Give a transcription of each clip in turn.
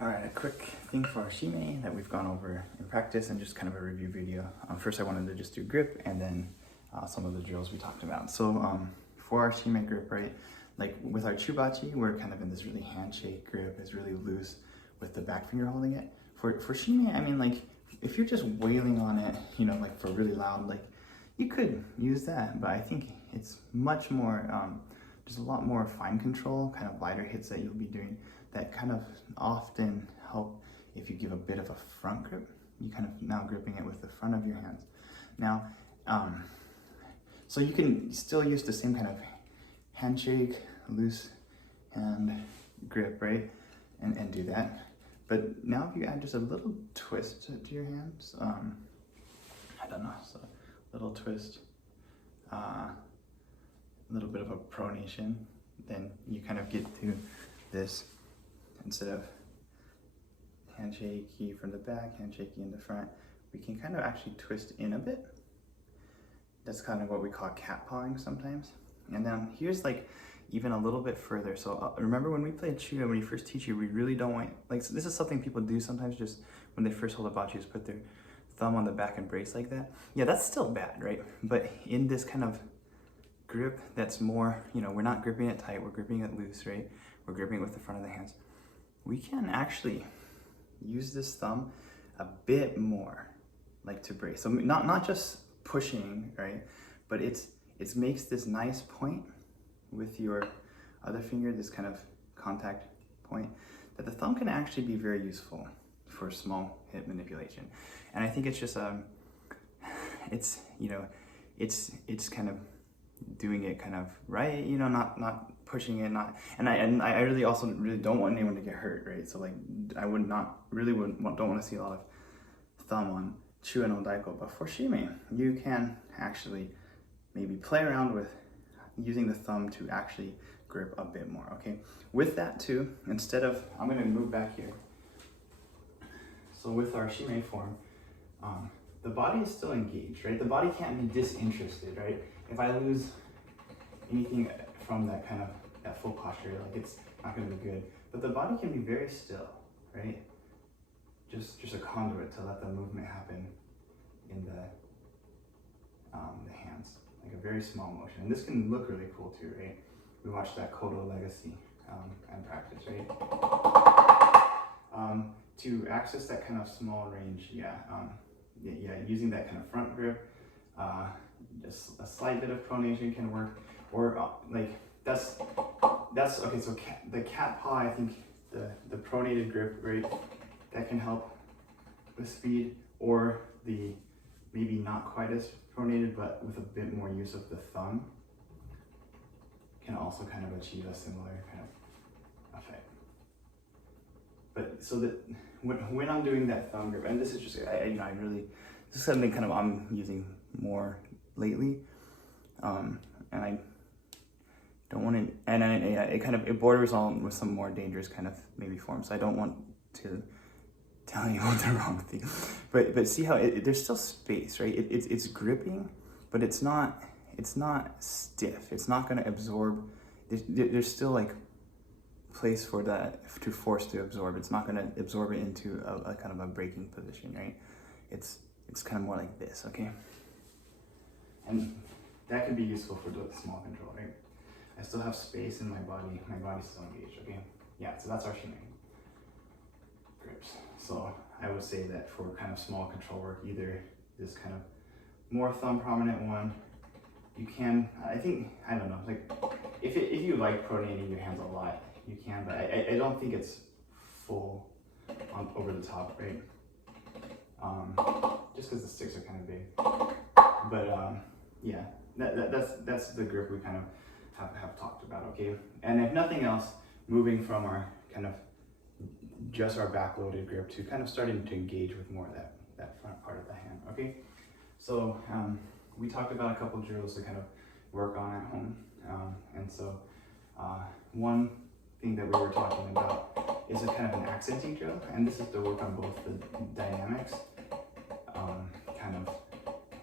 All right, a quick thing for our Shime that we've gone over in practice and just kind of a review video. First, I wanted to just do grip and then some of the drills we talked about. So for our Shime grip, right, like with our Chubachi, we're kind of in this really handshake grip. It's really loose with the back finger holding it. For Shime, I mean, like if you're just wailing on it, you know, like for really loud, like you could use that, but I think it's much more, just a lot more fine control, kind of lighter hits that you'll be doing that kind of often help if you give a bit of a front grip. You kind of now gripping it with the front of your hands. Now, so you can still use the same kind of handshake, loose hand grip, right? And do that. But now if you add just a little twist to your hands, I don't know, so a little twist, a little bit of a pronation, then you kind of get to this, instead of handshakey from the back, handshakey in the front, we can kind of actually twist in a bit. That's kind of what we call cat pawing sometimes. And then here's like even a little bit further. So remember when we played Chuga, when you first teach you, we really don't want, like, so this is something people do sometimes just when they first hold a bachi, is put their thumb on the back and brace like that. Yeah, that's still bad, right? But in this kind of grip that's more, you know, we're not gripping it tight, we're gripping it loose, right? We're gripping it with the front of the hands. We can actually use this thumb a bit more, like to brace. So not just pushing, right? But it makes this nice point with your other finger, this kind of contact point, that the thumb can actually be very useful for small hip manipulation. And I think it's just, it's, you know, it's kind of doing it kind of right, you know, not pushing it, and I really also really don't want anyone to get hurt, right? So like I don't want to see a lot of thumb on Chu and Odaiko. But for Shime, you can actually maybe play around with using the thumb to actually grip a bit more, okay? With that too, instead of, I'm gonna move back here. So with our Shime form, the body is still engaged, right? The body can't be disinterested, right? If I lose anything from that kind of, that full posture, like it's not gonna be good. But the body can be very still, right? Just a conduit to let the movement happen in the hands, like a very small motion. And this can look really cool too, right? We watched that Kodo Legacy and practice, right? To access that kind of small range, yeah, using that kind of front grip, just a slight bit of pronation can work, or like that's okay. So the cat paw, I think the pronated grip, right, that can help with speed, or the maybe not quite as pronated but with a bit more use of the thumb can also kind of achieve a similar kind of effect. But so that when I'm doing that thumb grip, and this is just this is something kind of I'm using more lately, and I don't want to, and it borders on with some more dangerous kind of maybe forms. So I don't want to tell anyone the wrong thing, but see how there's still space, right? It's gripping, but it's not stiff. It's not going to absorb. There's still like place for that to force to absorb. It's not going to absorb it into a kind of a breaking position, right? It's kind of more like this, okay? And that can be useful for the small control, right? I still have space in my body. My body's still engaged, okay? Yeah, so that's our Shime grips. So I would say that for kind of small control work, either this kind of more thumb prominent one, you can, I don't know, like if you like pronating your hands a lot, you can, but I don't think it's full on over the top, right? Just because the sticks are kind of big. But yeah, that's the grip we kind of have talked about, okay? And if nothing else, moving from our kind of just our backloaded grip to kind of starting to engage with more of that front part of the hand, okay? So we talked about a couple drills to kind of work on at home, and so one thing that we were talking about is a kind of an accenting drill, and this is to work on both the dynamics kind of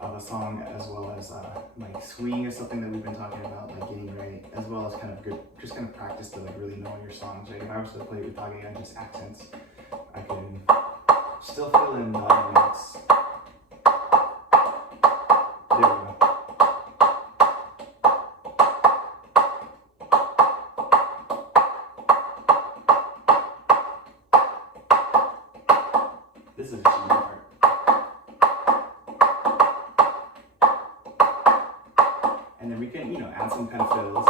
a song, as well as like swing is something that we've been talking about, like getting right, as well as kind of good, just kind of practice to like really know your songs, right? If I was to play Utage and just accents, I can still fill in the other notes. There we go. This is a G part. And then we can, you know, add some kind of fills.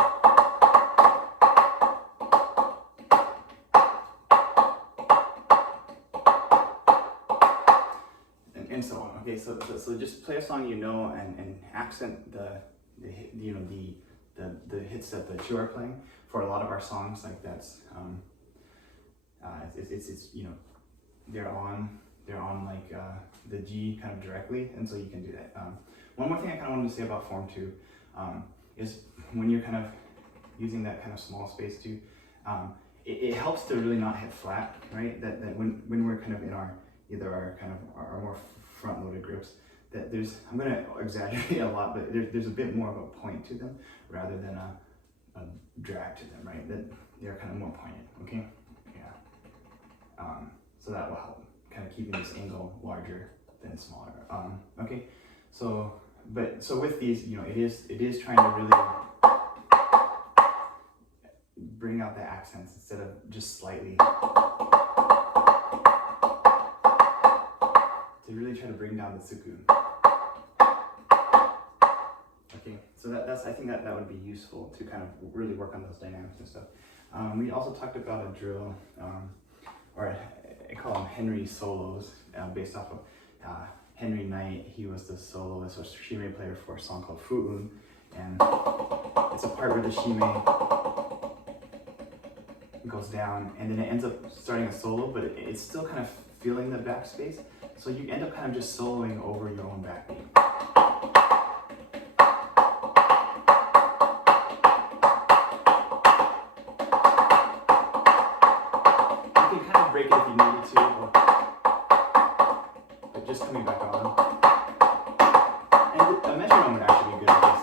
And so on. Okay, so just play a song you know and accent the hits that you are playing. For a lot of our songs, like that's it's you know, they're on like the G kind of directly, and so you can do that. One more thing I kind of wanted to say about form 2 is when you're kind of using that kind of small space too, it helps to really not hit flat, right? That when we're kind of in our either our more front-loaded grips, that I'm going to exaggerate a lot, but there's a bit more of a point to them rather than a drag to them, right? That they're kind of more pointed, okay? Yeah. So that will help, kind of keeping this angle larger than smaller. Okay. So with these, you know, it is trying to really bring out the accents instead of just slightly. To really try to bring down the sukun. Okay, so I think that would be useful to kind of really work on those dynamics and stuff. We also talked about a drill, or I call them Henry solos, based off of Henry Knight. He was the soloist or Shime player for a song called Fu'un, and it's a part where the Shime goes down, and then it ends up starting a solo, but it's still kind of feeling the backspace. So you end up kind of just soloing over your own backbeat. You can kind of break it if you needed to, but just coming back on. And a metronome would actually be good at this.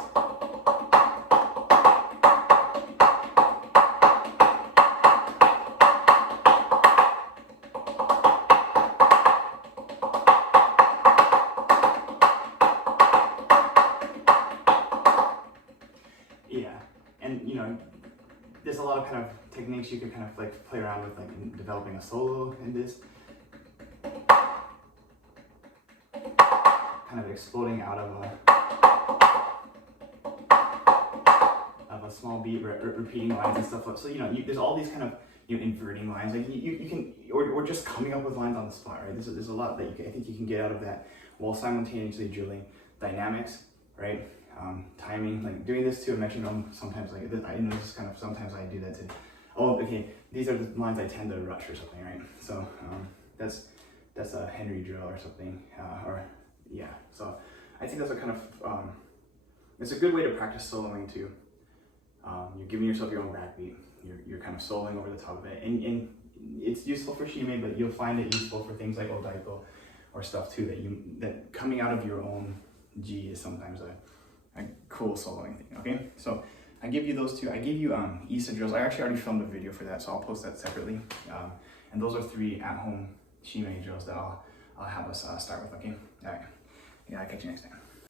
Yeah, and you know, there's a lot of kind of techniques you could kind of like play around with, like in developing a solo in this. Kind of exploding out of a small beat, repeating lines and stuff. So you know, there's all these kind of, you know, inverting lines. Like you can, or just coming up with lines on the spot, right? There's a lot that I think you can get out of that while simultaneously drilling dynamics, right? Timing, like doing this to a metronome. Sometimes, like I know this kind of, sometimes I do that to. Oh, okay. These are the lines I tend to rush or something, right? So that's a Henry drill or something, or yeah. So I think that's a kind of it's a good way to practice soloing too. You're giving yourself your own backbeat. You're kind of soloing over the top of it, and it's useful for Shime, but you'll find it useful for things like odaiko or stuff too. That coming out of your own G is sometimes a cool soloing thing. Okay, so I give you those two. I gave you Issa drills. I actually already filmed a video for that, so I'll post that separately. And those are 3 at-home Shime drills that I'll have us start with. Okay, all right. Yeah, I'll catch you next time.